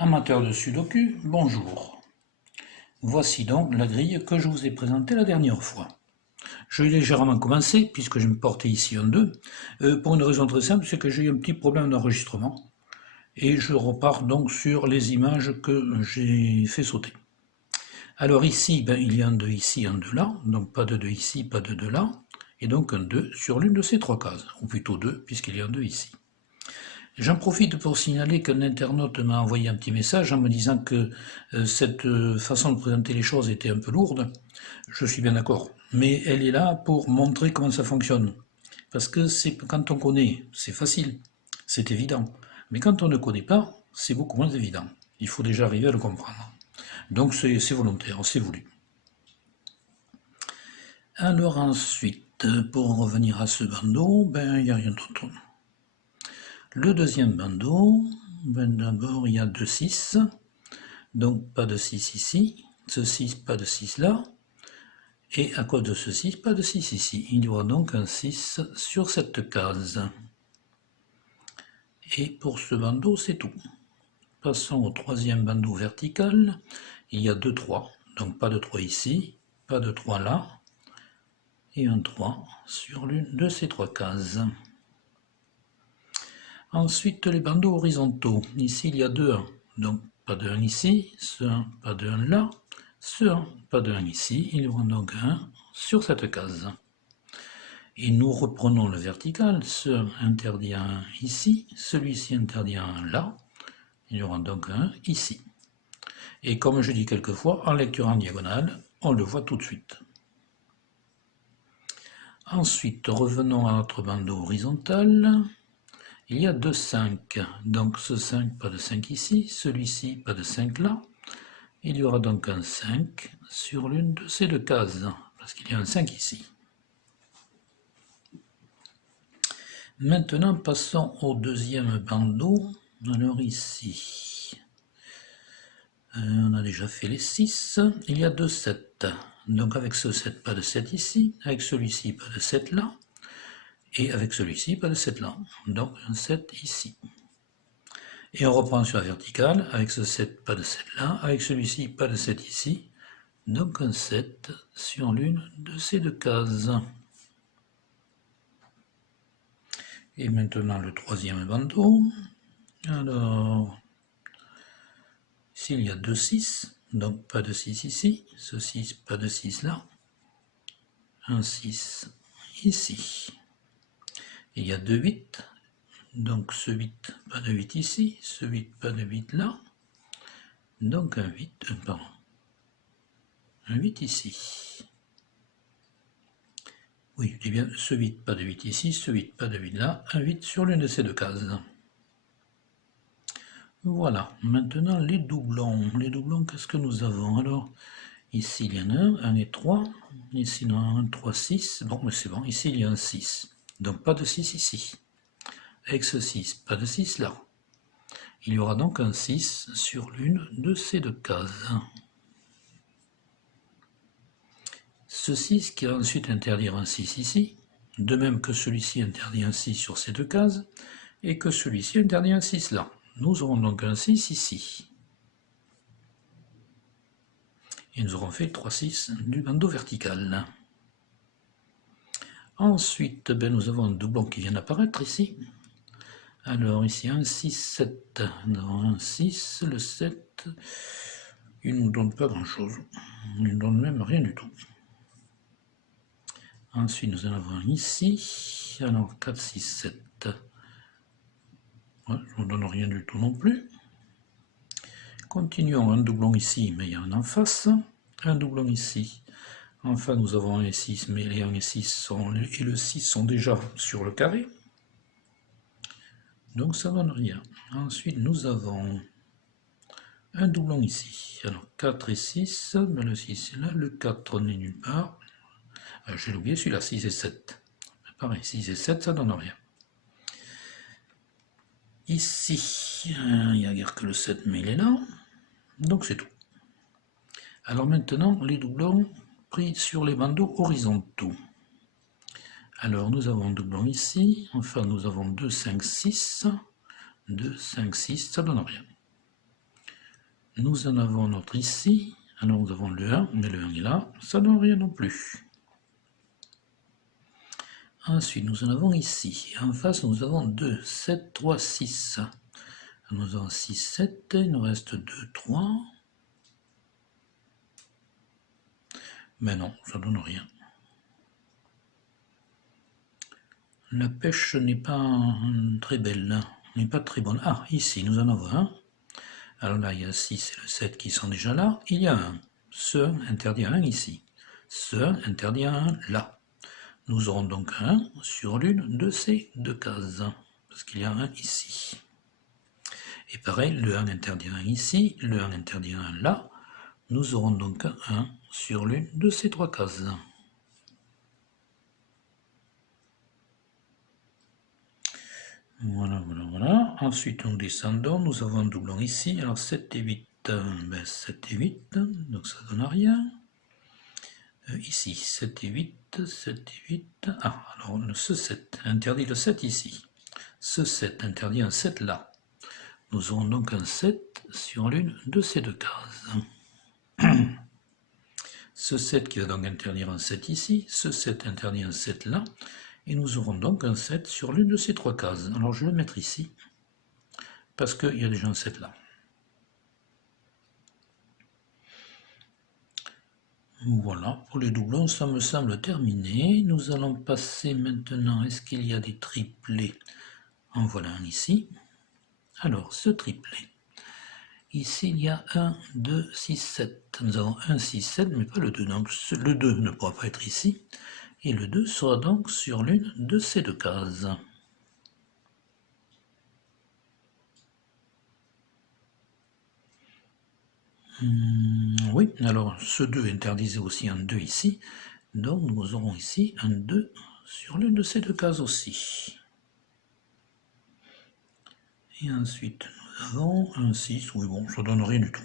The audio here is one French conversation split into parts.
Amateurs de Sudoku, bonjour. Voici donc la grille que je vous ai présentée la dernière fois. Je vais légèrement commencer, puisque je me portais ici en deux, pour une raison très simple, c'est que j'ai eu un petit problème d'enregistrement. Et je repars donc sur les images que j'ai fait sauter. Alors ici, il y a un 2 ici, un 2 là, donc pas de 2 ici, pas de 2 là, et donc un 2 sur l'une de ces trois cases, ou plutôt 2, puisqu'il y a un 2 ici. J'en profite pour signaler qu'un internaute m'a envoyé un petit message en me disant que cette façon de présenter les choses était un peu lourde. Je suis bien d'accord, mais elle est là pour montrer comment ça fonctionne. Parce que quand on connaît, c'est facile, c'est évident. Mais quand on ne connaît pas, c'est beaucoup moins évident. Il faut déjà arriver à le comprendre. Donc c'est volontaire, c'est voulu. Alors ensuite, pour en revenir à ce bandeau, il n'y a rien d'autre. Le deuxième bandeau, d'abord il y a 2 6, donc pas de 6 ici, ce 6, pas de 6 là, et à cause de ce 6, pas de 6 ici. Il y aura donc un 6 sur cette case. Et pour ce bandeau, c'est tout. Passons au troisième bandeau vertical. Il y a 2 3, donc pas de 3 ici, pas de 3 là, et un 3 sur l'une de ces trois cases. Ensuite, les bandeaux horizontaux. Ici, il y a 2 1, donc pas de 1 ici, ce 1, pas de 1 là, ce 1, pas de 1 ici. Il y aura donc 1 sur cette case. Et nous reprenons le vertical, ce 1 interdit à 1 ici, celui-ci interdit à 1 là, il y aura donc 1 ici. Et comme je dis quelquefois, en lecture en diagonale, on le voit tout de suite. Ensuite, revenons à notre bandeau horizontal. Il y a 2 5, donc ce 5, pas de 5 ici, celui-ci, pas de 5 là. Il y aura donc un 5 sur l'une de ces deux cases, parce qu'il y a un 5 ici. Maintenant, passons au deuxième bandeau. Alors ici, on a déjà fait les 6. Il y a 2 7. Donc avec ce 7, pas de 7 ici. Avec celui-ci, pas de 7 là. Et avec celui-ci, pas de 7 là. Donc un 7 ici. Et on reprend sur la verticale. Avec ce 7, pas de 7 là. Avec celui-ci, pas de 7 ici. Donc un 7 sur l'une de ces deux cases. Et maintenant le troisième bandeau. Alors, ici il y a 2 6, donc pas de 6 ici, ce 6, pas de 6 là, un 6 ici. Il y a 2 8, donc ce 8, pas de 8 ici, ce 8, pas de 8 là, donc un 8, pardon, un 8 ici. Oui, je dis bien ce 8, pas de 8 ici, ce 8, pas de 8 là, un 8 sur l'une de ces deux cases. Voilà, maintenant les doublons. Les doublons, qu'est-ce que nous avons? Alors, ici il y en a un, 1 et 3. Ici il y en a un, 3, 6. Bon, mais c'est bon, ici il y a un 6. Donc pas de 6 ici. Avec ce 6, pas de 6 là. Il y aura donc un 6 sur l'une de ces deux cases. Ce 6 qui va ensuite interdire un 6 ici, de même que celui-ci interdit un 6 sur ces deux cases, et que celui-ci interdit un 6 là. Nous aurons donc un 6 ici. Et nous aurons fait 3 6 du bandeau vertical. Ensuite, nous avons un doublon qui vient d'apparaître ici. Alors ici, un 6, 7. Nous avons un 6, le 7. Il ne nous donne pas grand-chose. Il ne nous donne même rien du tout. Ensuite, nous en avons un ici. Alors 4, 6, 7. Ouais, je ne nous donne rien du tout non plus. Continuons, un doublon ici, mais il y a un en face. Un doublon ici. Enfin, nous avons un 6, mais les 1 et 6 et le 6 sont déjà sur le carré. Donc ça ne donne rien. Ensuite, nous avons un doublon ici. Alors 4 et 6, le 6 est là, le 4 n'est nulle part. J'ai oublié celui-là, 6 et 7. Pareil, 6 et 7, ça ne donne rien. Ici, il n'y a guère que le 7, mais il est là. Donc c'est tout. Alors maintenant, les doublons pris sur les bandeaux horizontaux. Alors nous avons un doublon ici, enfin nous avons 2, 5, 6. 2, 5, 6, ça ne donne rien. Nous en avons un autre ici. Alors nous avons le 1, mais le 1 est là. Ça ne donne rien non plus. Ensuite, nous en avons ici. En face, nous avons 2, 7, 3, 6. Nous avons 6, 7. Il nous reste 2, 3. Mais non, ça ne donne rien. La pêche n'est pas très belle, n'est pas très bonne. Ah, ici, nous en avons un. Alors là, il y a 6 et le 7 qui sont déjà là. Il y a 1. Ce 1 interdit à 1 ici. Ce 1 interdit à 1 là. Nous aurons donc 1 sur l'une de ces deux cases, parce qu'il y a 1 ici. Et pareil, le 1 interdit à 1 ici, le 1 interdit à 1 là. Nous aurons donc 1 sur l'une de ces trois cases. Voilà, voilà, voilà. Ensuite, nous descendons, nous avons un doublon ici. Alors 7 et 8, 7 et 8, donc ça ne donne rien. Ici, 7 et 8, 7 et 8. Ah, alors ce 7 interdit le 7 ici. Ce 7 interdit un 7 là. Nous aurons donc un 7 sur l'une de ces deux cases. Ce 7 qui va donc interdire un 7 ici, ce 7 interdit un 7 là, et nous aurons donc un 7 sur l'une de ces trois cases. Alors je vais le mettre ici, parce qu'il y a déjà un 7 là. Voilà, pour les doublons, ça me semble terminé. Nous allons passer maintenant, est-ce qu'il y a des triplés? En voilà un ici. Alors, ce triplet. Ici, il y a 1, 2, 6, 7. Nous avons 1, 6, 7, mais pas le 2. Donc, le 2 ne pourra pas être ici. Et le 2 sera donc sur l'une de ces deux cases. Oui, alors ce 2 interdisait aussi un 2 ici. Donc, nous aurons ici un 2 sur l'une de ces deux cases aussi. Et ensuite, nous avons un 6. Oui, bon, ça ne donne rien du tout.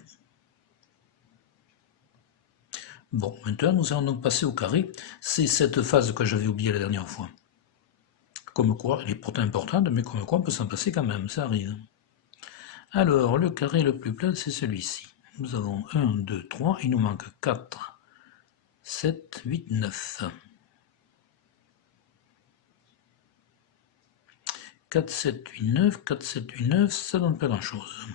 Bon, maintenant, nous allons donc passer au carré. C'est cette phase que j'avais oubliée la dernière fois. Comme quoi, elle est pourtant importante, mais comme quoi on peut s'en passer quand même, ça arrive. Alors, le carré le plus plein, c'est celui-ci. Nous avons 1, 2, 3, il nous manque 4, 7, 8, 9. 4, 7, 8, 9, 4, 7, 8, 9, ça donne pas grand-chose.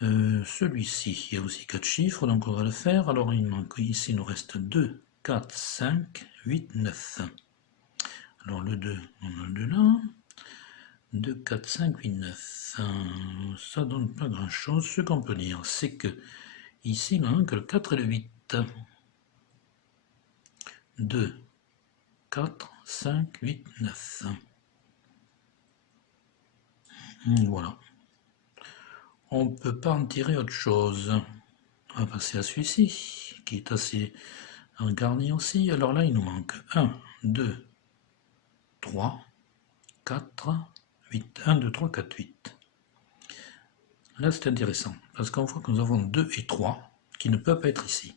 Celui-ci, il y a aussi 4 chiffres, donc on va le faire. Alors, il manque ici, il nous reste 2, 4, 5, 8, 9. Alors, le 2, on a le 2 là. 2, 4, 5, 8, 9. Ça donne pas grand chose. Ce qu'on peut dire, c'est que ici il manque le 4 et le 8. 2, 4, 5, 8, 9. Voilà. On ne peut pas en tirer autre chose. On va passer à celui-ci, qui est assez garni aussi. Alors là, il nous manque 1, 2, 3, 4, 8. 1, 2, 3, 4, 8. Là, c'est intéressant, parce qu'on voit que nous avons 2 et 3 qui ne peuvent pas être ici.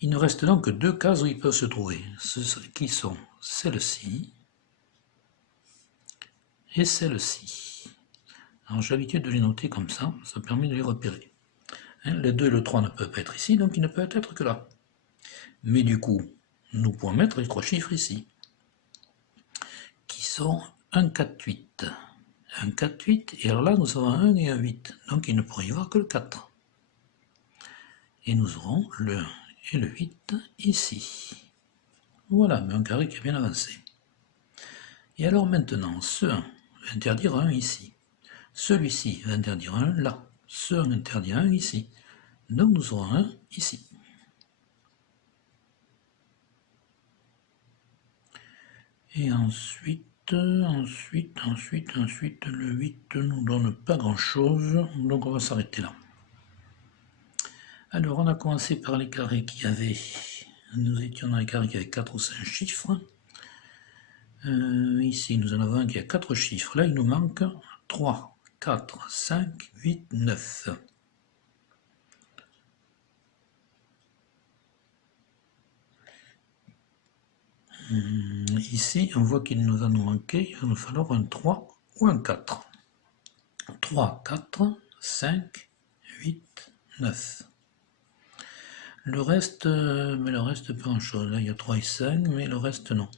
Il ne reste donc que deux cases où ils peuvent se trouver, qui sont celle-ci et celle-ci. Alors j'ai l'habitude de les noter comme ça permet de les repérer. Les 2 et le 3 ne peuvent pas être ici, donc ils ne peuvent être que là. Mais du coup, nous pouvons mettre les trois chiffres ici, qui sont 1, 4, 8. 1, 4, 8, et alors là nous avons un 1 et un 8, donc il ne pourrait y avoir que le 4. Et nous aurons le 1 et le 8 ici. Voilà, mais un carré qui est bien avancé. Et alors maintenant, ce 1 va interdire 1 ici. Celui-ci va interdire 1 là. Ce 1 interdit 1 ici. Donc nous aurons 1 ici. Et ensuite, le 8 ne nous donne pas grand-chose. Donc on va s'arrêter là. Alors on a commencé par les carrés qui avaient... Nous étions dans les carrés qui avaient 4 ou 5 chiffres. Ici, nous en avons un qui a 4 chiffres. Là, il nous manque 3, 4, 5, 8, 9. Ici, on voit qu'il nous a manqué, il va nous falloir un 3 ou un 4. 3, 4, 5, 8, 9. Le reste, mais le reste pas grand chose. Là, il y a 3 et 5, mais le reste non.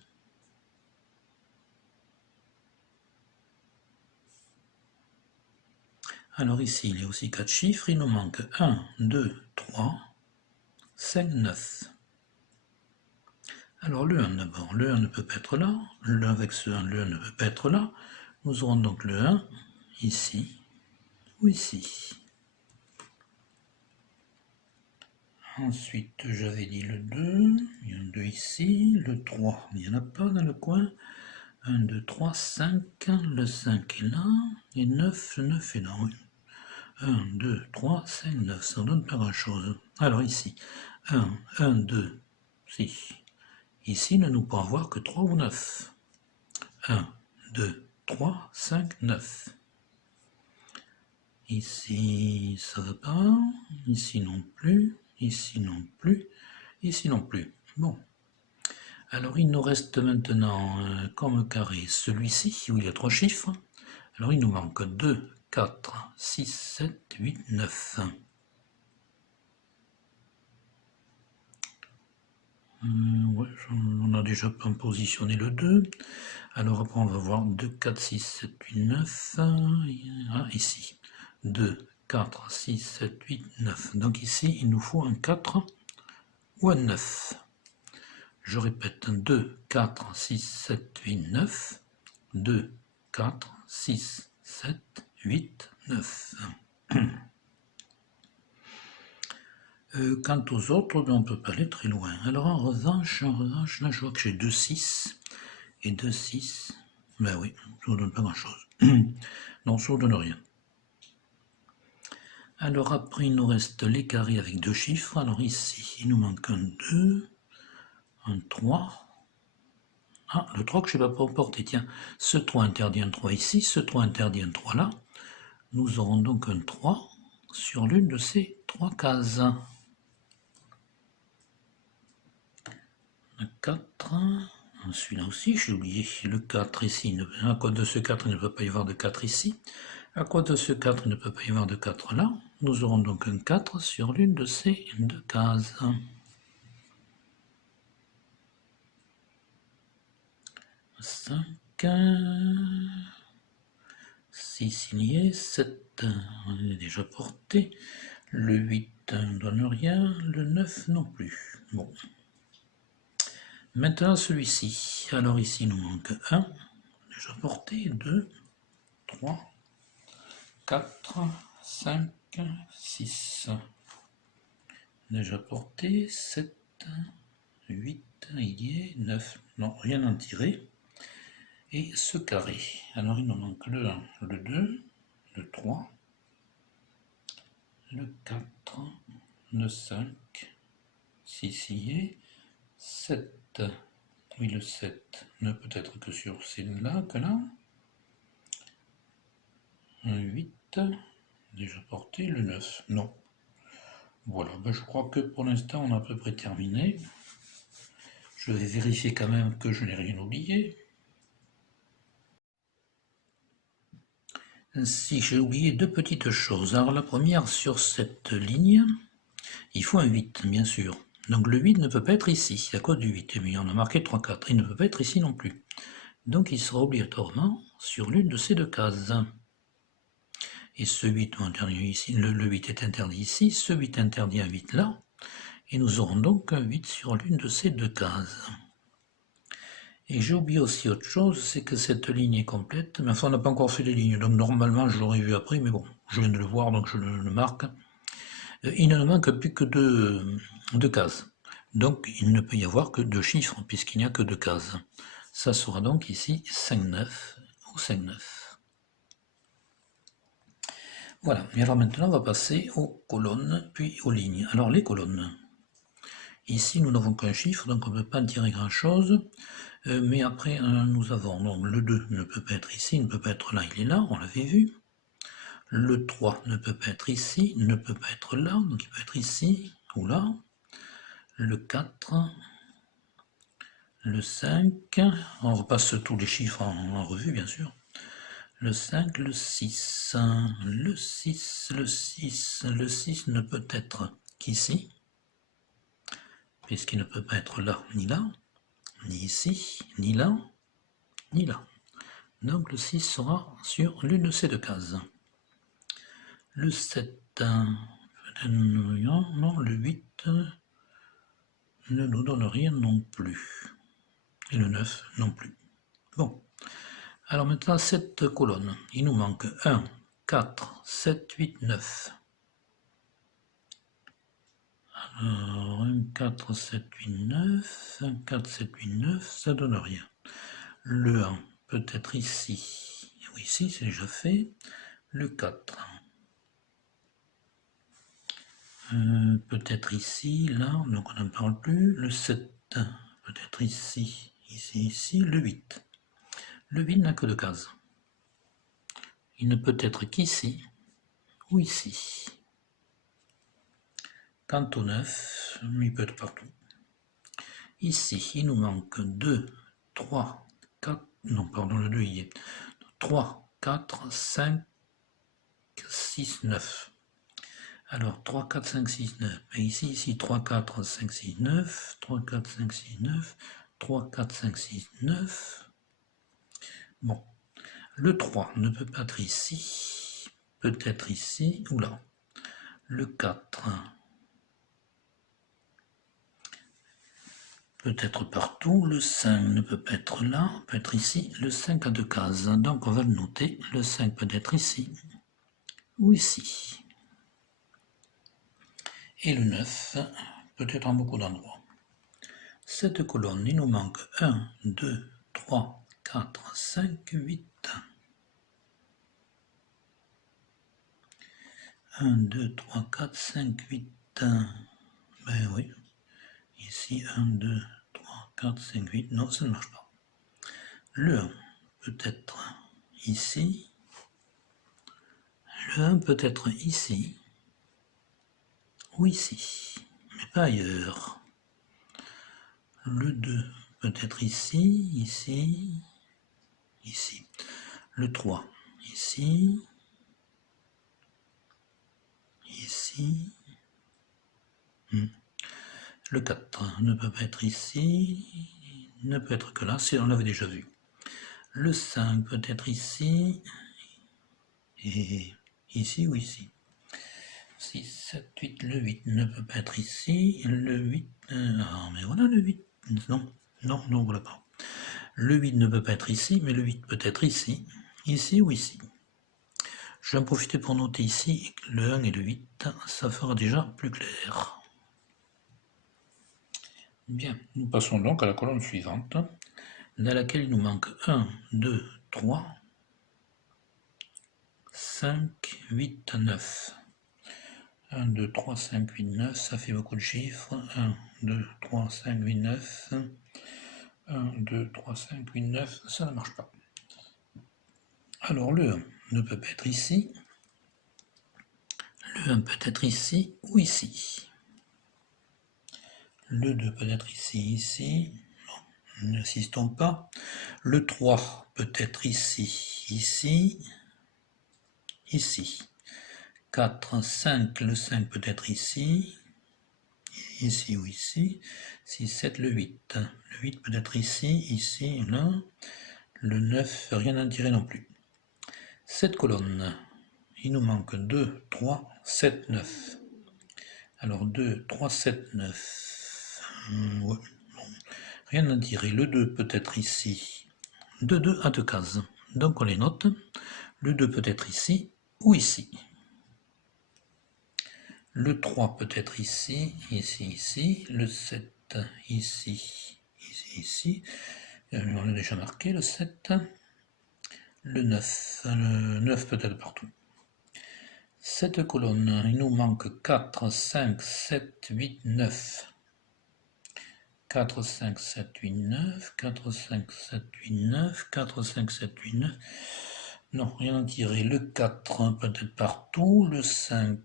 Alors ici, il y a aussi 4 chiffres. Il nous manque 1, 2, 3, 5, 9. Alors le 1 d'abord. Le 1 ne peut pas être là. Le 1 avec ce 1, le 1 ne peut pas être là. Nous aurons donc le 1 ici ou ici. Ensuite, j'avais dit le 2, il y a un 2 ici, le 3, il n'y en a pas dans le coin. 1, 2, 3, 5, le 5 est là, et 9, le 9 est là, oui. 1, 2, 3, 5, 9, ça ne donne pas grand chose. Alors ici, 1, 1, 2, si. Ici, ne nous peut avoir que 3 ou 9. 1, 2, 3, 5, 9. Ici, ça ne va pas, ici non plus. Ici non plus, ici non plus. Bon. Alors il nous reste maintenant comme carré celui-ci où il y a 3 chiffres. Alors il nous manque 2, 4, 6, 7, 8, 9. Ouais, on a déjà positionné le 2. Alors après on va voir 2, 4, 6, 7, 8, 9. Ah, ici. 2, 4, 6, 7, 8, 9. Donc ici il nous faut un 4 ou un 9. Je répète, 2, 4, 6, 7, 8, 9. 2, 4, 6, 7, 8, 9. Quant aux autres, on ne peut pas aller très loin. Alors en revanche, là je vois que j'ai 2, 6 et 2, 6. Ben oui, ça ne donne pas grand chose. Non, ça ne donne rien. Alors après, il nous reste les carrés avec 2 chiffres. Alors ici, il nous manque un 2, un 3. Ah, le 3 que je n'ai pas porté, tiens, ce 3 interdit un 3 ici, ce 3 interdit un 3 là. Nous aurons donc un 3 sur l'une de ces 3 cases. Un 4, celui-là aussi, j'ai oublié, le 4 ici, à cause de ce 4, il ne peut pas y avoir de 4 ici. À cause de ce 4, il ne peut pas y avoir de 4 là. Nous aurons donc un 4 sur l'une de ces 2 cases. 5, 6 il y est, 7, on est déjà porté, le 8 ne donne rien, le 9 non plus. Bon. Maintenant celui-ci, alors ici il nous manque 1, déjà porté, 2, 3, 4, 5, 6, déjà porté, 7, 8, il y est, 9, non, rien à en tirer. Et ce carré, alors il nous manque le 1, le 2, le 3, le 4, le 5, 6 y est, 7, oui le 7 ne peut être que sur celle-là, que là, un 8, déjà porté, le 9, non. Voilà, ben je crois que pour l'instant on a à peu près terminé. Je vais vérifier quand même que je n'ai rien oublié. Si j'ai oublié 2 petites choses. Alors la première, sur cette ligne, il faut un 8, bien sûr. Donc le 8 ne peut pas être ici, à cause du 8. Mais on a marqué 3, 4. Il ne peut pas être ici non plus. Donc il sera obligatoirement sur l'une de ces 2 cases. Et ce 8, ici, le 8 est interdit ici, ce 8 interdit un 8 là. Et nous aurons donc un 8 sur l'une de ces 2 cases. Et j'ai oublié aussi autre chose, c'est que cette ligne est complète, mais enfin on n'a pas encore fait les lignes, donc normalement je l'aurais vu après, mais bon, je viens de le voir, donc je le marque. Il ne manque plus que 2 cases. Donc il ne peut y avoir que 2 chiffres, puisqu'il n'y a que 2 cases. Ça sera donc ici 5, 9 ou 5, 9. Voilà, et alors maintenant on va passer aux colonnes, puis aux lignes. Alors les colonnes. Ici nous n'avons qu'un chiffre, donc on ne peut pas en tirer grand chose. Mais après nous avons, donc le 2 ne peut pas être ici, ne peut pas être là, il est là, on l'avait vu. Le 3 ne peut pas être ici, ne peut pas être là, donc il peut être ici ou là. Le 4, le 5, on repasse tous les chiffres en revue bien sûr. le 5, le 6, le 6, le 6, le 6 ne peut être qu'ici, puisqu'il ne peut pas être là, ni ici, ni là, ni là. Donc le 6 sera sur l'une de ces deux cases. Le 7, non, le 8 ne nous donne rien non plus. Et le 9 non plus. Bon. Alors maintenant, cette colonne, il nous manque 1, 4, 7, 8, 9. Alors, 1, 4, 7, 8, 9, 1, 4, 7, 8, 9, ça donne rien. Le 1 peut être ici. Oui, ici, c'est déjà fait. Le 4. Peut-être ici, là, donc on n'en parle plus. Le 7 peut être ici, ici. Le 8. Le 8 n'a que deux cases. Il ne peut être qu'ici ou ici. Quant au 9, il peut être partout. Ici, il nous manque 2, 3, 4, non, pardon, le 2 y est. 3, 4, 5, 6, 9. Alors, 3, 4, 5, 6, 9. Et ici, 3, 4, 5, 6, 9. 3, 4, 5, 6, 9. 3, 4, 5, 6, 9. Bon. Le 3 ne peut pas être ici. Peut-être ici ou là. Le 4 peut être partout. Le 5 ne peut pas être là. Peut être ici. Le 5 a deux cases. Donc, on va le noter. Le 5 peut être ici ou ici. Et le 9 peut être en beaucoup d'endroits. Cette colonne, il nous manque 1, 2, 3, 4, 5, 8. 1, 2, 3, 4, 5, 8. Ben oui. Ici, 1, 2, 3, 4, 5, 8. Non, ça ne marche pas. Le 1 peut être ici. Le 1 peut être ici. Ou ici. Mais pas ailleurs. Le 2 peut être ici, ici, ici. Le 3, ici, ici. Le 4 ne peut pas être ici, ne peut être que là, si on l'avait déjà vu. Le 5 peut être ici, et ici ou ici. 6, 7, 8, le 8 ne peut pas être ici, le 8, ah mais voilà le 8, non, voilà pas. Le 8 ne peut pas être ici, mais le 8 peut être ici ou ici. Je vais en profiter pour noter ici le 1 et le 8, ça fera déjà plus clair. Bien, nous passons donc à la colonne suivante, dans laquelle il nous manque 1, 2, 3, 5, 8, 9. 1, 2, 3, 5, 8, 9, ça fait beaucoup de chiffres. 1, 2, 3, 5, 8, 9. 1, 2, 3, 5, 8, 9, ça ne marche pas. Alors le 1 ne peut pas être ici. Le 1 peut être ici ou ici. Le 2 peut être ici. Non, n'insistons pas. Le 3 peut être ici. 4, 5, le 5 peut être ici ou ici. 6, 7, le 8. Le 8 peut être ici, là. Le 9, rien à tirer non plus. Cette colonne, il nous manque 2, 3, 7, 9. Alors 2, 3, 7, 9. Ouais, bon. Rien à tirer. Le 2 peut être ici. 2 à deux cases. Donc on les note. Le 2 peut être ici ou ici. Le 3 peut être ici. Le 7 ici. On l'a déjà marqué, le 7. Le 9 peut être partout. Cette colonne, il nous manque 4, 5, 7, 8, 9. 4, 5, 7, 8, 9. 4, 5, 7, 8, 9. 4, 5, 7, 8, 9. Non, rien à tirer. Le 4 peut être partout. Le 5,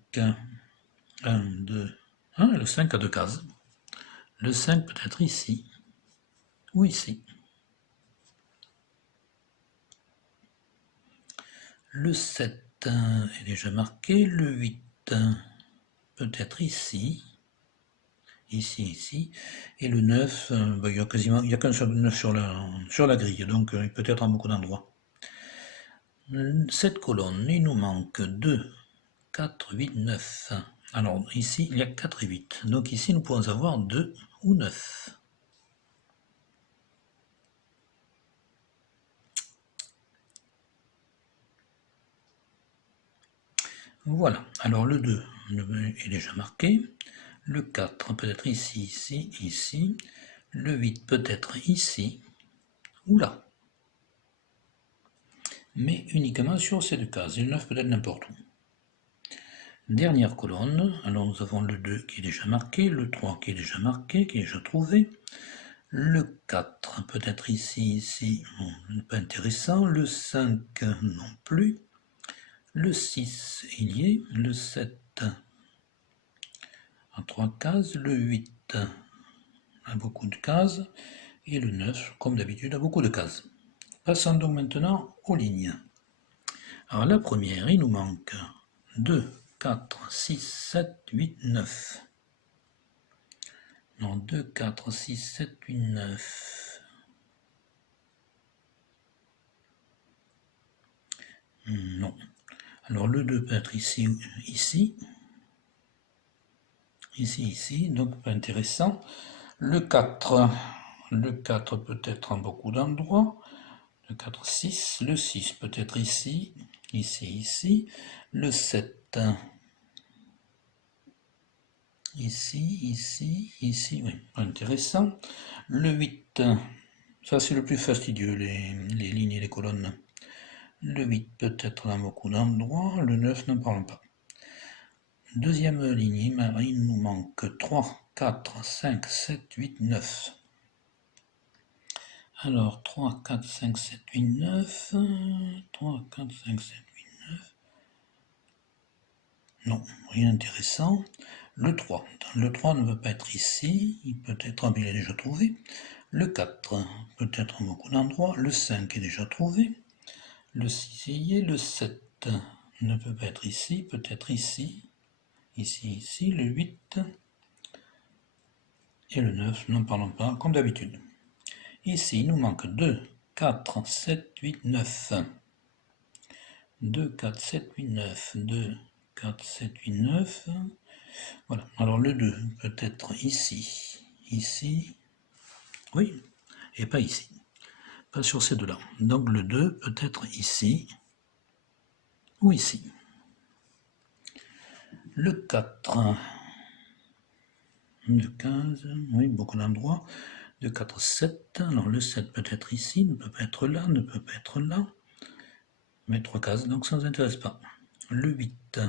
1, 2, 1. Le 5 a deux cases. Le 5 peut être ici ou ici. Le 7 est déjà marqué. Le 8 peut-être ici. Ici. Et le 9, il n'y a qu'un seul 9 sur la grille, donc il peut être en beaucoup d'endroits. Cette colonne, il nous manque 2, 4, 8, 9. Alors ici, il y a 4 et 8. Donc ici, nous pourrons avoir 2 ou 9. Voilà. Alors le 2 est déjà marqué. Le 4 peut-être ici, ici, ici. Le 8 peut-être ici ou là. Mais uniquement sur ces deux cases. Et le 9 peut-être n'importe où. Dernière colonne, alors nous avons le 2 qui est déjà marqué, le 3 qui est déjà marqué, qui est déjà trouvé, le 4 peut-être ici, bon, pas intéressant, le 5 non plus, le 6 il y est, le 7 à 3 cases, le 8 a beaucoup de cases, et le 9, comme d'habitude, a beaucoup de cases. Passons donc maintenant aux lignes. Alors la première, il nous manque 2, 4, 6, 7, 8, 9. Non, 2, 4, 6, 7, 8, 9. Non. Alors le 2 peut être ici, ici, donc pas intéressant. Le 4 peut être en beaucoup d'endroits. Le 4, 6. Le 6 peut être ici. Le 7, ici, oui, pas intéressant. Le 8, ça c'est le plus fastidieux, les lignes et les colonnes. Le 8 peut être dans beaucoup d'endroits, le 9 n'en parlons pas. Deuxième ligne, il nous manque 3, 4, 5, 7, 8, 9. Alors 3, 4, 5, 7, 8, 9. 3, 4, 5, 7, 8, 9. Non, rien d'intéressant. Le 3. Le 3 ne peut pas être ici, il peut être, il est déjà trouvé. Le 4 peut être en beaucoup d'endroits. Le 5 est déjà trouvé. Le 6 y est. Le 7 ne peut pas être ici, peut être ici. Ici, le 8 et le 9, n'en parlons pas, comme d'habitude. Ici, il nous manque 2, 4, 7, 8, 9. 2, 4, 7, 8, 9. 2, 4, 7, 8, 9. Voilà. Alors le 2 peut être ici, oui, et pas ici. Pas sur ces deux-là. Donc le 2 peut être ici ou ici. Le 4, le 15, oui, beaucoup d'endroits. 2, 4, 7. Alors le 7 peut être ici, ne peut pas être là, ne peut pas être là. Mais 3 cases, donc ça ne nous intéresse pas. Le 8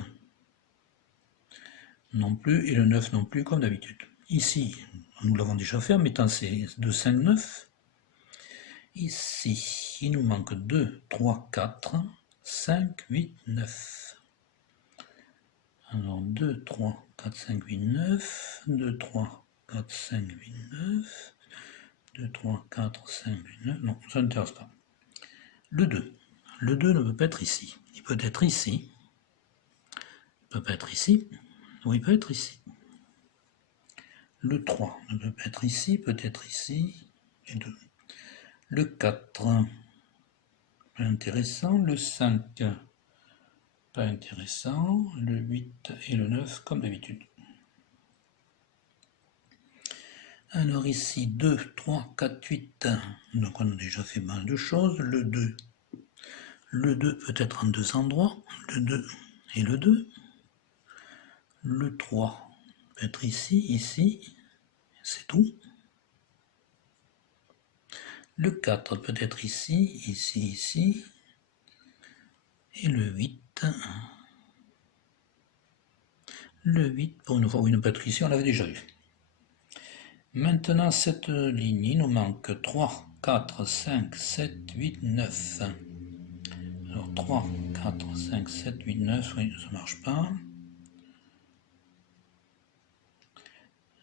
non plus, et le 9 non plus, comme d'habitude. Ici, nous l'avons déjà fait en mettant ces 2, 5, 9. Ici, il nous manque 2, 3, 4, 5, 8, 9. Alors 2, 3, 4, 5, 8, 9. 2, 3, 4, 5, 8, 9. 2, 3, 4, 5, 8, 9. Non, ça n'intéresse pas. Le 2. Le 2 ne peut pas être ici. Il peut être ici. Il ne peut pas être ici. Ou il peut être ici. Le 3 ne peut pas être ici, peut-être ici. Et 2. Le 4, pas intéressant. Le 5, pas intéressant. Le 8 et le 9, comme d'habitude. Alors ici, 2, 3, 4, 8. Donc on a déjà fait mal de choses. Le 2 peut être en deux endroits. Le 2 et le 2. Le 3 peut être ici. C'est tout. Le 4 peut être ici. Et le 8. Le 8, pour une fois où il ne peut être ici, on l'avait déjà eu. Maintenant, cette ligne, il nous manque 3, 4, 5, 7, 8, 9. Alors 3, 4, 5, 7, 8, 9, oui, ça marche pas.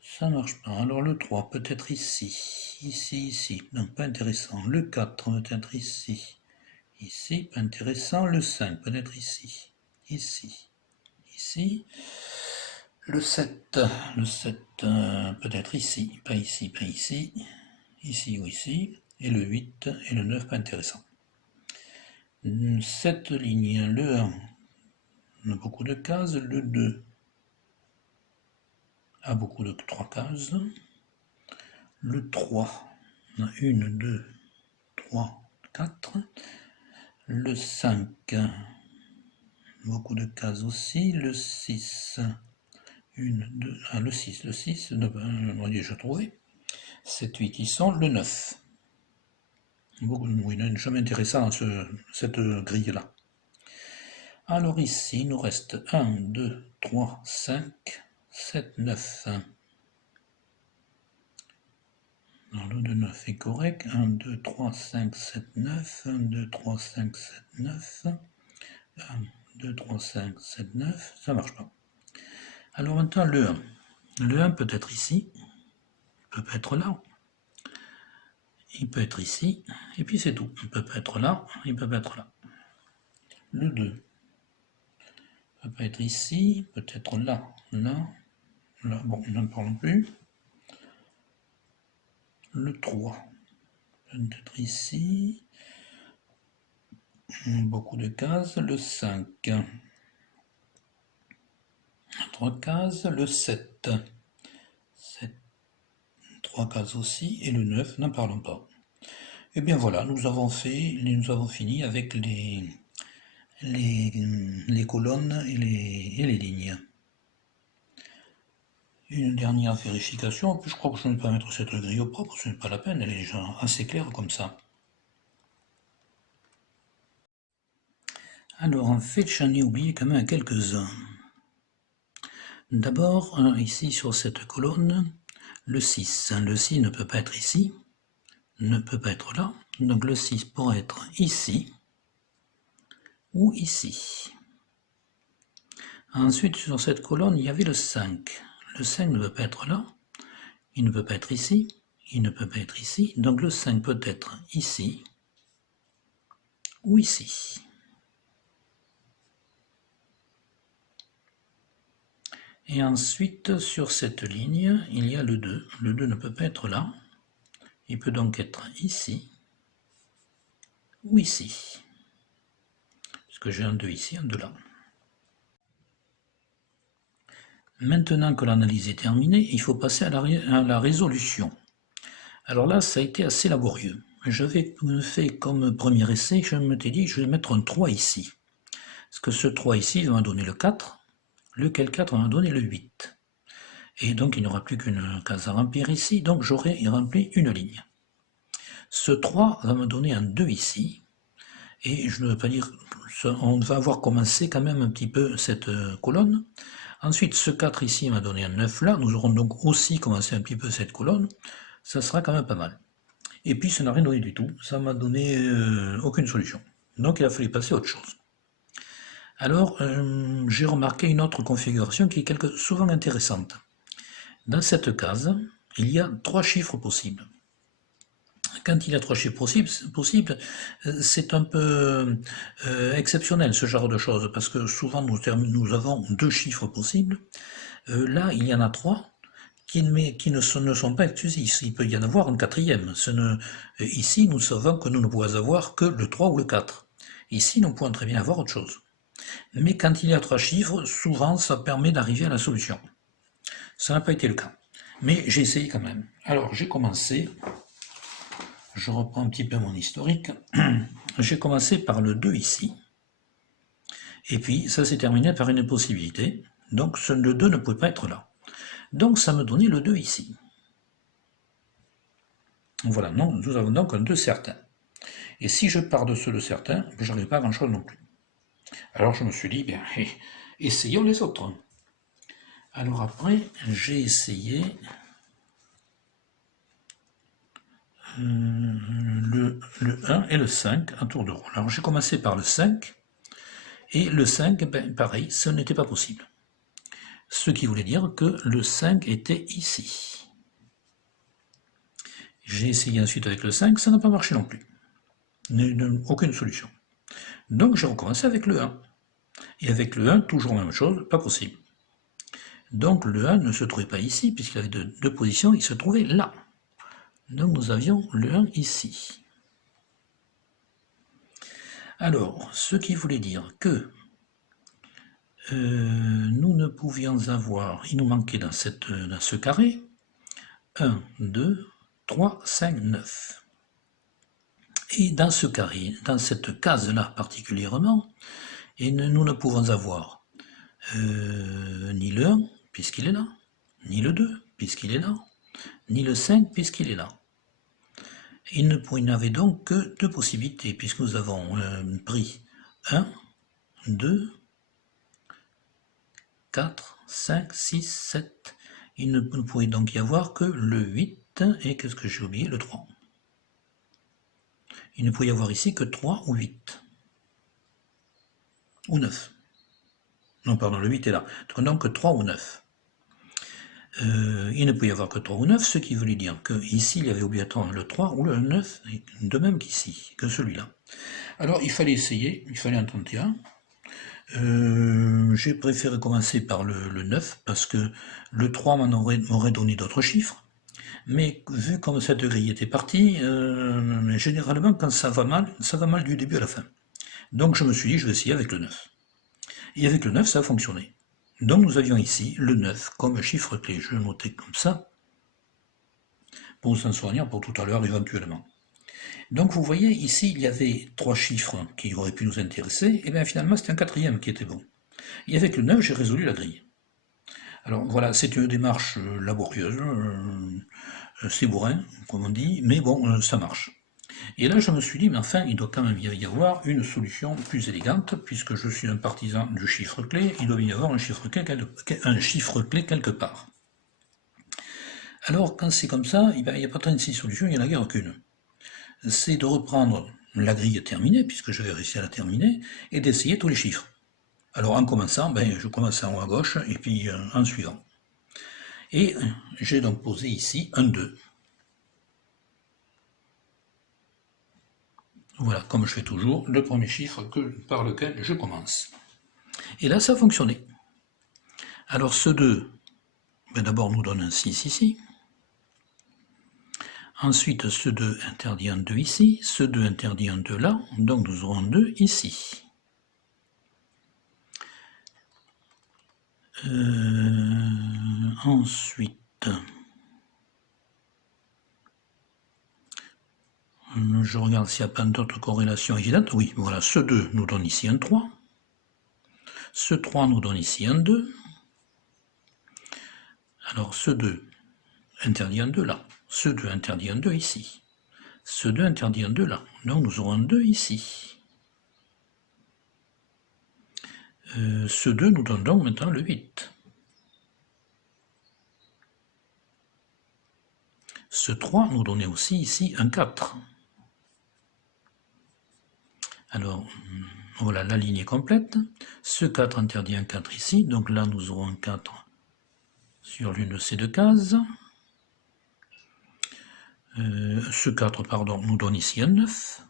Ça marche pas. Alors le 3 peut être ici. Donc pas intéressant. Le 4 peut être ici. Ici, pas intéressant. Le 5, peut-être ici. Ici. Ici. Le 7, peut-être ici. Pas ici, pas ici. Ici ou ici. Et le 8 et le 9, pas intéressant. Cette ligne, le 1, on a beaucoup de cases. Le 2 a beaucoup de 3 cases. Le 3, on a 1, 2, 3, 4. Le 5, beaucoup de cases aussi. Le 6, 1, 2, le 6, on a déjà trouvé. 7, 8, ils sont. Le 9. Oui, il y a un chemin intéressant dans cette grille-là. Alors ici, il nous reste 1, 2, 3, 5, 7, 9. Alors le 2, 9 est correct. 1, 2, 3, 5, 7, 9. 1, 2, 3, 5, 7, 9. 1, 2, 3, 5, 7, 9. Ça marche pas. Alors maintenant le 1. Le 1 peut être ici. Il peut être là. Il peut être ici. Et puis c'est tout. Il peut pas être là. Il peut pas être là. Le 2. Ça peut être ici, peut-être là, là, là, bon, n'en parlons plus. Le 3, peut-être ici, beaucoup de cases. Le 5, 3 cases. Le 7, 3 cases aussi. Et le 9, n'en parlons pas. Et bien voilà, nous avons fini avec les colonnes et les lignes. Une dernière vérification, puis je crois que je ne vais pas mettre cette grille au propre, ce n'est pas la peine, elle est déjà assez claire comme ça. Alors en fait, j'en ai oublié quand même quelques-uns. D'abord, ici sur cette colonne, le 6. Le 6 ne peut pas être ici, ne peut pas être là, donc le 6 pourrait être ici ou ici. Ensuite, sur cette colonne, il y avait le 5. Le 5 ne peut pas être là, il ne peut pas être ici, il ne peut pas être ici, donc le 5 peut être ici ou ici. Et ensuite, sur cette ligne, il y a le 2. Le 2 ne peut pas être là, il peut donc être ici ou ici. Puisque j'ai un 2 ici, un 2 là. Maintenant que l'analyse est terminée, il faut passer à la résolution. Alors là, ça a été assez laborieux. J'avais fait comme premier essai, je me suis dit, je vais mettre un 3 ici. Parce que ce 3 ici va me donner le 4, lequel 4 va me donner le 8. Et donc il n'y aura plus qu'une case à remplir ici, donc j'aurai rempli une ligne. Ce 3 va me donner un 2 ici, et je ne veux pas dire, on va avoir commencé quand même un petit peu cette colonne. Ensuite, ce 4 ici m'a donné un 9 là, nous aurons donc aussi commencé un petit peu cette colonne, ça sera quand même pas mal. Et puis ça n'a rien donné du tout, ça m'a donné aucune solution. Donc il a fallu passer à autre chose. Alors, j'ai remarqué une autre configuration qui est souvent intéressante. Dans cette case, il y a 3 chiffres possibles. Quand il y a 3 chiffres possibles, c'est un peu exceptionnel ce genre de choses, parce que souvent nous avons 2 chiffres possibles. Là, il y en a 3 qui ne sont pas exclusifs. Il peut y en avoir un 4e. Ici, nous savons que nous ne pouvons avoir que le 3 ou le 4. Ici, nous pouvons très bien avoir autre chose. Mais quand il y a 3 chiffres, souvent, ça permet d'arriver à la solution. Ça n'a pas été le cas. Mais j'ai essayé quand même. Alors, j'ai commencé... Je reprends un petit peu mon historique. J'ai commencé par le 2 ici. Et puis, ça s'est terminé par une possibilité. Donc, le 2 ne pouvait pas être là. Donc, ça me donnait le 2 ici. Voilà, non, nous avons donc un 2 certain. Et si je pars de ce 2 certain, je n'arrive pas à grand-chose non plus. Alors, je me suis dit, bien, essayons les autres. Alors après, j'ai essayé... le 1 et le 5 à tour de rôle. Alors j'ai commencé par le 5, et le 5, ben, pareil, ce n'était pas possible. Ce qui voulait dire que le 5 était ici. J'ai essayé ensuite avec le 5, ça n'a pas marché non plus. Aucune solution. Donc j'ai recommencé avec le 1. Et avec le 1, toujours la même chose, pas possible. Donc le 1 ne se trouvait pas ici, puisqu'il avait deux positions, il se trouvait là. Donc nous avions le 1 ici. Alors, ce qui voulait dire que nous ne pouvions avoir, il nous manquait dans ce carré, 1, 2, 3, 5, 9. Et dans ce carré, dans cette case-là particulièrement, nous ne pouvons avoir ni le 1, puisqu'il est là, ni le 2, puisqu'il est là, ni le 5, puisqu'il est là. Il n'avait donc que deux possibilités, puisque nous avons pris 1, 2, 4, 5, 6, 7. Il ne pouvait donc y avoir que le 8, et qu'est-ce que j'ai oublié? Le 3. Il ne pouvait y avoir ici que 3 ou 8. Ou 9. Non, pardon, le 8 est là. Donc 3 ou 9. Il ne pouvait y avoir que 3 ou 9, ce qui voulait dire qu'ici, il y avait obligatoirement le 3 ou le 9, de même qu'ici, que celui-là. Alors, il fallait essayer, il fallait en tenter un. J'ai préféré commencer par le 9, parce que le 3 m'aurait donné d'autres chiffres. Mais vu comme cette grille était partie, généralement, quand ça va mal du début à la fin. Donc je me suis dit, je vais essayer avec le 9. Et avec le 9, ça a fonctionné. Donc nous avions ici le 9 comme chiffre clé. Je vais le noter comme ça, pour s'en souvenir pour tout à l'heure éventuellement. Donc vous voyez, ici, il y avait trois chiffres qui auraient pu nous intéresser, et bien finalement c'était un quatrième qui était bon. Et avec le 9, j'ai résolu la grille. Alors voilà, c'est une démarche laborieuse, c'est bourrin, comme on dit, mais bon, ça marche. Et là, je me suis dit, mais enfin, il doit quand même y avoir une solution plus élégante, puisque je suis un partisan du chiffre clé, il doit y avoir un chiffre clé quelque part. Alors, quand c'est comme ça, il n'y a pas 36 solutions, il n'y en a guère qu'une. C'est de reprendre la grille terminée, puisque je vais réussir à la terminer, et d'essayer tous les chiffres. Alors, en commençant, je commence en haut à gauche, et puis en suivant. Et j'ai donc posé ici un 2. Voilà, comme je fais toujours, le premier chiffre par lequel je commence. Et là, ça a fonctionné. Alors ce 2, d'abord nous donne un 6 ici. Ensuite, ce 2 interdit un 2 ici. Ce 2 interdit un 2 là. Donc nous aurons un 2 ici. Ensuite, je regarde s'il n'y a pas d'autres corrélations évidentes. Oui, voilà, ce 2 nous donne ici un 3. Ce 3 nous donne ici un 2. Alors ce 2 interdit un 2 là. Ce 2 interdit un 2 ici. Ce 2 interdit un 2 là. Donc nous aurons un 2 ici. Ce 2 nous donne donc maintenant le 8. Ce 3 nous donnait aussi ici un 4. Alors, voilà, la ligne est complète. Ce 4 interdit un 4 ici, donc là nous aurons un 4 sur l'une de ces deux cases. Ce 4, pardon, nous donne ici un 9.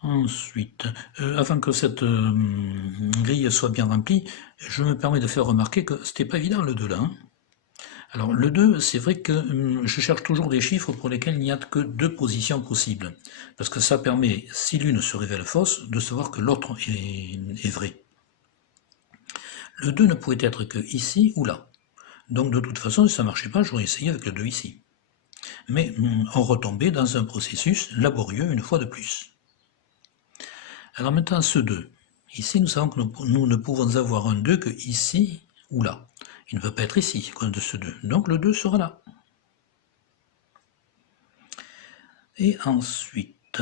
Ensuite, avant que cette grille soit bien remplie, je me permets de faire remarquer que c'était pas évident le 2 là. Alors le 2, c'est vrai que je cherche toujours des chiffres pour lesquels il n'y a que deux positions possibles. Parce que ça permet, si l'une se révèle fausse, de savoir que l'autre est vrai. Le 2 ne pouvait être que ici ou là. Donc de toute façon, si ça ne marchait pas, j'aurais essayé avec le 2 ici. Mais on retombait dans un processus laborieux une fois de plus. Alors maintenant, ce 2. Ici, nous savons que nous ne pouvons avoir un 2 que ici ou là. Il ne peut pas être ici, à cause de ce 2. Donc le 2 sera là. Et ensuite,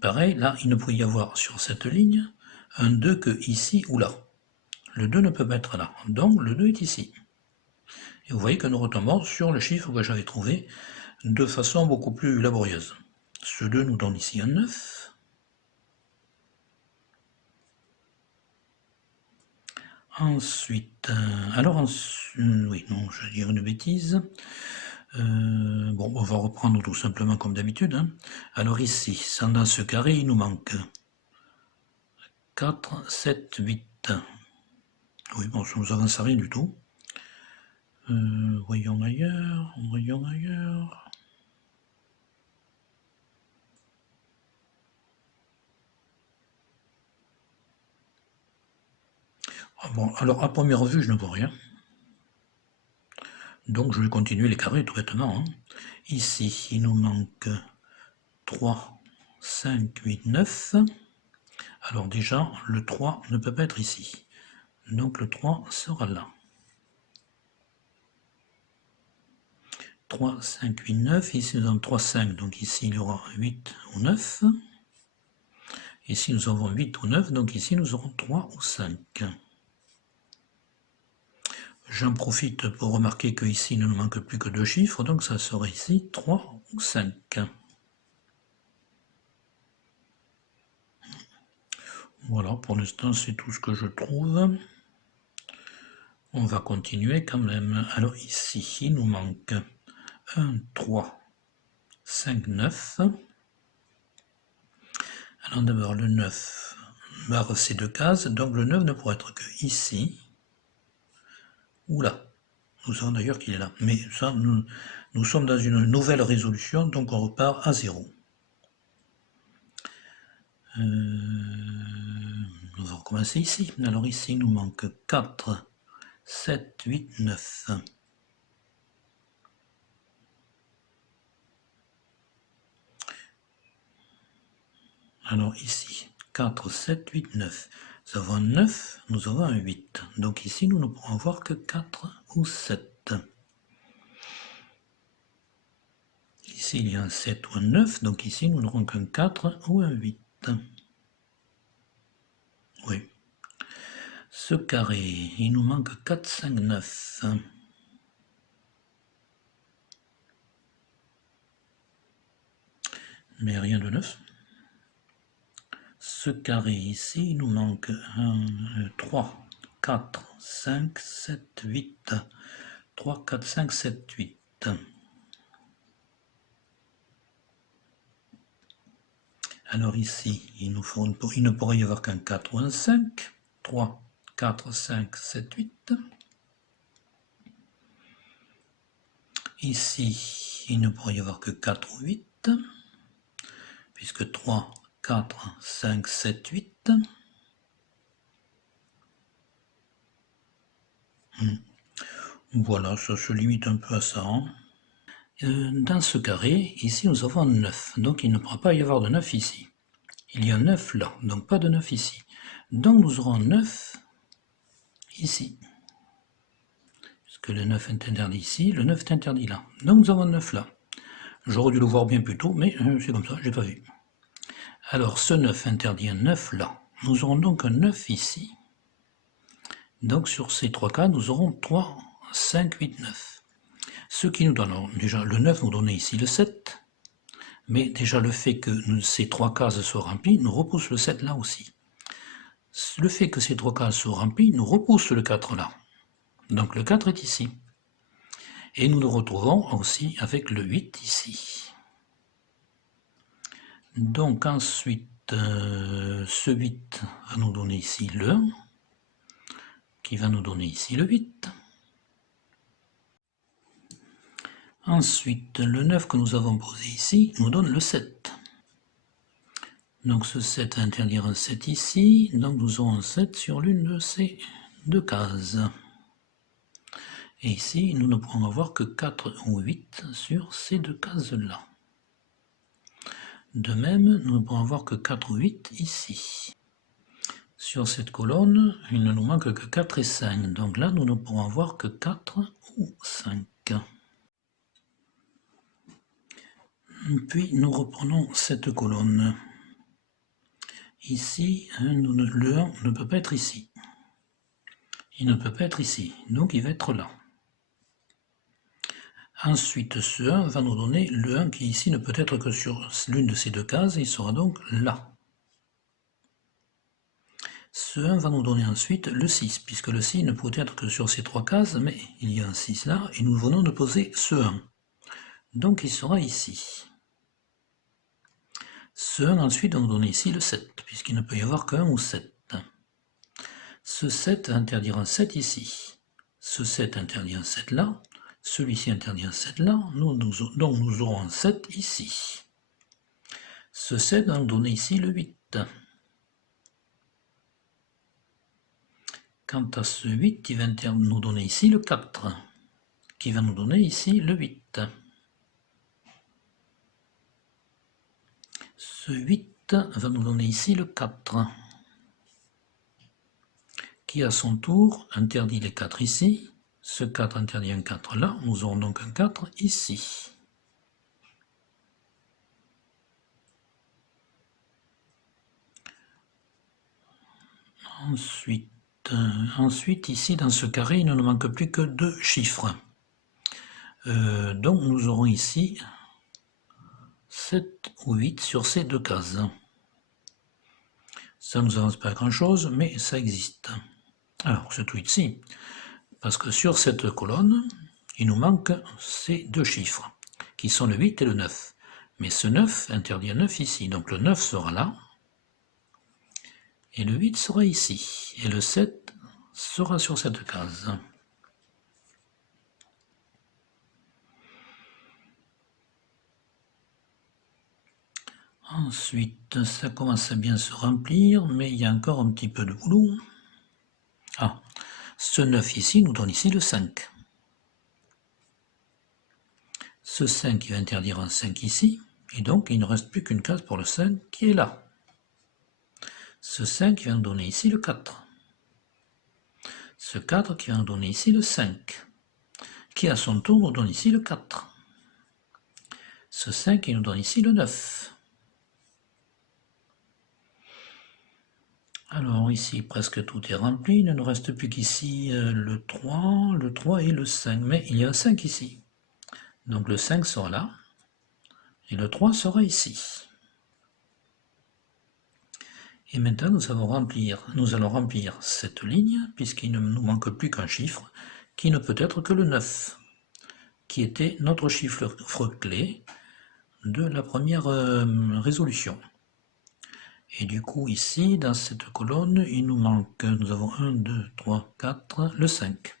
pareil, là, il ne pouvait y avoir sur cette ligne un 2 que ici ou là. Le 2 ne peut pas être là. Donc le 2 est ici. Et vous voyez que nous retombons sur le chiffre que j'avais trouvé de façon beaucoup plus laborieuse. Ce 2 nous donne ici un 9. Ensuite, oui, non, je vais dire une bêtise. Bon, on va reprendre tout simplement comme d'habitude, hein. Alors ici, dans ce carré, il nous manque 4, 7, 8. Oui, bon, ça nous avance à rien du tout. Voyons ailleurs, voyons ailleurs. Ah bon, alors à première vue, je ne vois rien. Donc je vais continuer les carrés tout bêtement, hein. Ici, il nous manque 3, 5, 8, 9. Alors déjà, le 3 ne peut pas être ici. Donc le 3 sera là. 3, 5, 8, 9. Ici nous avons 3, 5. Donc ici il y aura 8 ou 9. Ici nous avons 8 ou 9. Donc ici nous aurons 3 ou 5. J'en profite pour remarquer qu'ici il ne nous manque plus que 2 chiffres. Donc ça serait ici 3 ou 5. Voilà, pour l'instant c'est tout ce que je trouve. On va continuer quand même. Alors ici, il nous manque 1, 3, 5, 9. Alors d'abord le 9 barre ces deux cases, donc le 9 ne pourrait être que ici ou là. Nous savons d'ailleurs qu'il est là. Mais ça, nous sommes dans une nouvelle résolution, donc on repart à 0. On va recommencer ici. Alors ici, il nous manque 4, 7, 8, 9. Alors ici, 4, 7, 8, 9. Nous avons un 9, nous avons un 8. Donc ici, nous ne pourrons avoir que 4 ou 7. Ici, il y a un 7 ou un 9. Donc ici, nous n'aurons qu'un 4 ou un 8. Oui. Ce carré, il nous manque 4, 5, 9. Mais rien de 9. Ce carré ici, il nous manque 3, 4, 5, 7, 8. 3, 4, 5, 7, 8. Alors ici, il ne pourrait y avoir qu'un 4 ou un 5. 3, 4, 5, 7, 8. Ici, il ne pourrait y avoir que 4 ou 8. Puisque 3, 4, 5, 7, 8. Voilà, ça se limite un peu à ça. Dans ce carré, ici nous avons 9, donc il ne pourra pas y avoir de 9 ici. Il y a 9 là, donc pas de 9 ici. Donc nous aurons 9 ici. Puisque le 9 est interdit ici, le 9 est interdit là. Donc nous avons 9 là. J'aurais dû le voir bien plus tôt, mais c'est comme ça, je n'ai pas vu. Alors ce 9 interdit un 9 là. Nous aurons donc un 9 ici. Donc sur ces 3 cas, nous aurons 3, 5, 8, 9. Ce qui nous donne, déjà le 9 nous donnait ici le 7. Mais déjà le fait que ces 3 cases soient remplies nous repousse le 7 là aussi. Le fait que ces 3 cases soient remplies nous repousse le 4 là. Donc le 4 est ici. Et nous nous retrouvons aussi avec le 8 ici. Donc ensuite, ce 8 va nous donner ici le 1, qui va nous donner ici le 8. Ensuite, le 9 que nous avons posé ici nous donne le 7. Donc ce 7 va interdire un 7 ici, donc nous aurons un 7 sur l'une de ces deux cases. Et ici, nous ne pourrons avoir que 4 ou 8 sur ces deux cases-là. De même, nous ne pourrons avoir que 4 ou 8 ici. Sur cette colonne, il ne nous manque que 4 et 5. Donc là, nous ne pourrons avoir que 4 ou 5. Puis, nous reprenons cette colonne. Ici, le 1 ne peut pas être ici. Il ne peut pas être ici, donc il va être là. Ensuite, ce 1 va nous donner le 1 qui ici ne peut être que sur l'une de ces deux cases, il sera donc là. Ce 1 va nous donner ensuite le 6, puisque le 6 ne peut être que sur ces trois cases, mais il y a un 6 là, et nous venons de poser ce 1. Donc il sera ici. Ce 1 ensuite va nous donner ici le 7, puisqu'il ne peut y avoir qu'un ou 7. Ce 7 interdire un 7 ici. Ce 7 interdit un 7 là. Celui-ci interdit un 7 là. Donc nous aurons un 7 ici. Ce 7 va nous donner ici le 8. Quant à ce 8, il va nous donner ici le 4, qui va nous donner ici le 8. Ce 8 va nous donner ici le 4, qui à son tour interdit les 4 ici. Ce 4 interdit un 4 là, nous aurons donc un 4 ici. Ensuite, ici, dans ce carré, il ne nous manque plus que 2 chiffres. Donc, nous aurons ici 7 ou 8 sur ces 2 cases. Ça ne nous avance pas grand-chose, mais ça existe. Alors, ce tweet ici, parce que sur cette colonne, il nous manque ces 2 chiffres, qui sont le 8 et le 9. Mais ce 9 interdit un 9 ici, donc le 9 sera là, et le 8 sera ici, et le 7 sera sur cette case. Ensuite, ça commence à bien se remplir, mais il y a encore un petit peu de boulot. Ah, ce 9 ici nous donne ici le 5. Ce 5 il va interdire un 5 ici, et donc il ne reste plus qu'une case pour le 5 qui est là. Ce 5 va nous donner ici le 4. Ce 4 qui va nous donner ici le 5, qui à son tour nous donne ici le 4. Ce 5 il nous donne ici le 9. Alors ici presque tout est rempli, il ne nous reste plus qu'ici le 3 et le 5, mais il y a un 5 ici. Donc le 5 sera là, et le 3 sera ici. Et maintenant nous allons remplir cette ligne, puisqu'il ne nous manque plus qu'un chiffre, qui ne peut être que le 9, qui était notre chiffre clé de la première résolution. Et du coup ici, dans cette colonne, il nous manque, nous avons 1, 2, 3, 4, le 5.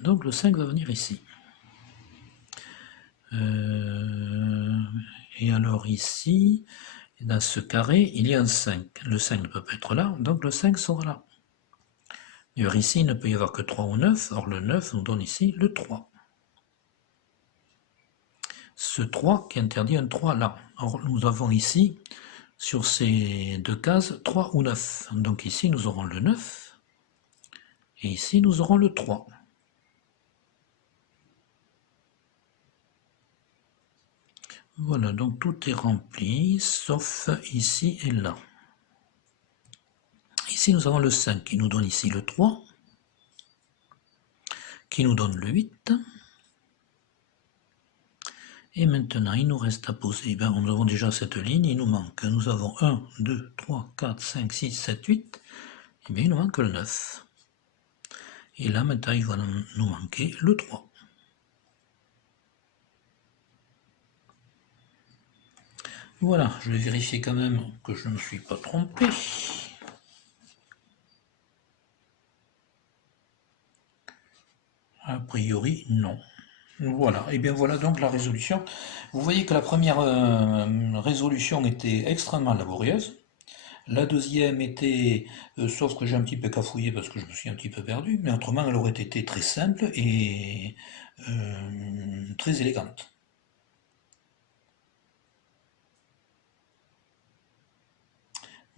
Donc le 5 va venir ici. Et alors ici, dans ce carré, il y a un 5. Le 5 ne peut pas être là, donc le 5 sera là. D'ailleurs ici, il ne peut y avoir que 3 ou 9, or le 9 nous donne ici le 3. Ce 3 qui interdit un 3 là. Or nous avons ici, sur ces 2 cases, 3 ou 9. Donc ici nous aurons le 9, et ici nous aurons le 3. Voilà, donc tout est rempli, sauf ici et là. Ici, nous avons le 5 qui nous donne ici le 3, qui nous donne le 8. Et maintenant, il nous reste à poser, nous avons déjà cette ligne, il nous manque, nous avons 1, 2, 3, 4, 5, 6, 7, 8, et bien il nous manque le 9. Et là, maintenant, il va nous manquer le 3. Voilà, je vais vérifier quand même que je ne me suis pas trompé. A priori, non. Voilà, et bien voilà donc la résolution. Vous voyez que la première résolution était extrêmement laborieuse. La deuxième était, sauf que j'ai un petit peu cafouillé parce que je me suis un petit peu perdu, mais autrement elle aurait été très simple et très élégante.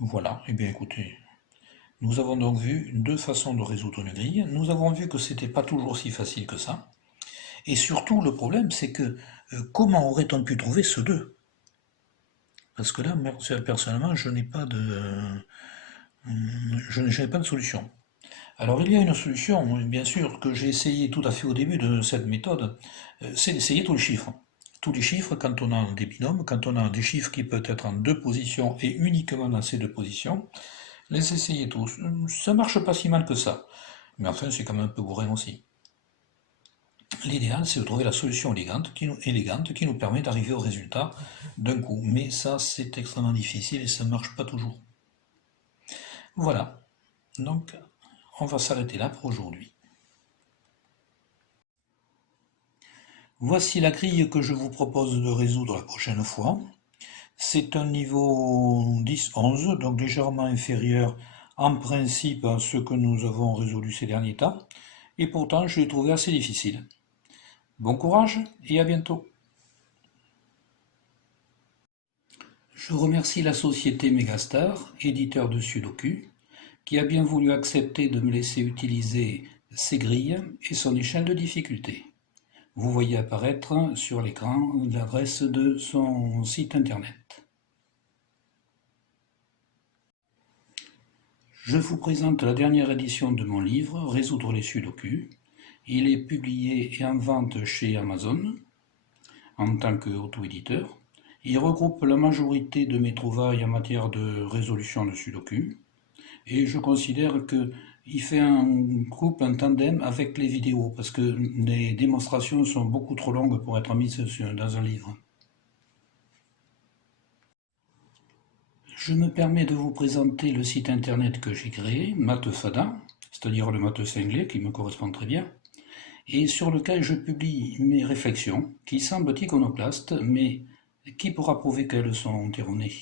Voilà, et bien écoutez, nous avons donc vu 2 façons de résoudre une grille. Nous avons vu que c'était pas toujours si facile que ça. Et surtout, le problème, c'est que comment aurait-on pu trouver ce 2? Parce que là, personnellement, je n'ai pas de solution. Alors, il y a une solution, bien sûr, que j'ai essayé tout à fait au début de cette méthode, c'est d'essayer tous les chiffres. Tous les chiffres, quand on a des binômes, quand on a des chiffres qui peuvent être en 2 positions et uniquement dans ces 2 positions, les essayer tous. Ça marche pas si mal que ça. Mais enfin, c'est quand même un peu bourrin aussi. L'idéal, c'est de trouver la solution élégante qui nous permet d'arriver au résultat d'un coup. Mais ça, c'est extrêmement difficile et ça ne marche pas toujours. Voilà. Donc, on va s'arrêter là pour aujourd'hui. Voici la grille que je vous propose de résoudre la prochaine fois. C'est un niveau 10-11, donc légèrement inférieur en principe à ce que nous avons résolu ces derniers temps. Et pourtant, je l'ai trouvé assez difficile. Bon courage et à bientôt. Je remercie la société Megastar, éditeur de Sudoku, qui a bien voulu accepter de me laisser utiliser ses grilles et son échelle de difficulté. Vous voyez apparaître sur l'écran l'adresse de son site internet. Je vous présente la dernière édition de mon livre, Résoudre les Sudoku. Il est publié et en vente chez Amazon en tant qu'auto-éditeur. Il regroupe la majorité de mes trouvailles en matière de résolution de Sudoku. Et je considère qu'il fait un couple, un tandem avec les vidéos, parce que les démonstrations sont beaucoup trop longues pour être mises dans un livre. Je me permets de vous présenter le site internet que j'ai créé, Mathefada, c'est-à-dire le matheux cinglé, qui me correspond très bien, et sur lequel je publie mes réflexions, qui semblent iconoclastes, mais qui pourra prouver qu'elles sont erronées.